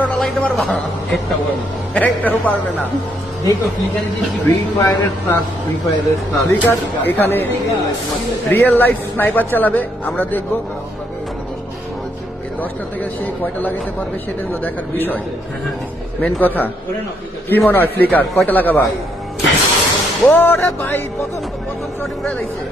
11টা লাগাইতে পারবা? একটাও পারবে না। ফ্লিকার এখানে রিয়েল লাইফ স্নাইপার চালাবে, আমরা দেখবো 10টা থেকে সে কয়টা লাগাতে পারবে সেটা হলো দেখার বিষয়। মেন কথা কি মনে হয় ফ্লিকার কয়টা লাগাবা? ওরে ভাই প্রথম শট উড়ে যাইছে।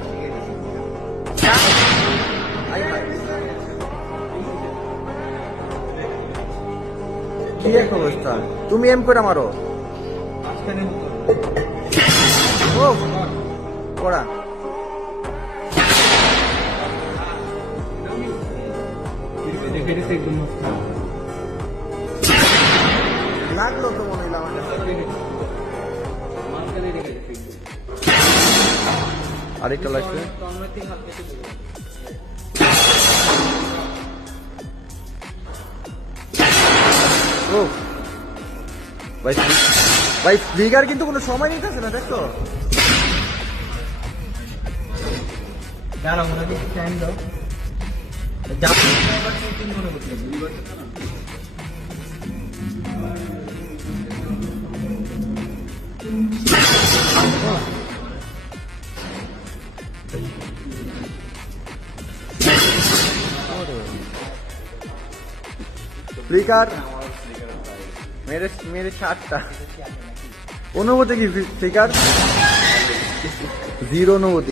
কি এক অবস্থা, তুমি এম করে মারো। ও পড়া লাগলো তো মনে হইলো আমার কাছে। আরেকটা লাগছে। ও ভাই ফ্লিকার কিন্তু কোনো সময় নিতেছে না, দেখো। ফ্লিকার মেরে 60টা। অনুভূতি কি ফ্লিকার? 0 অনুভূতি।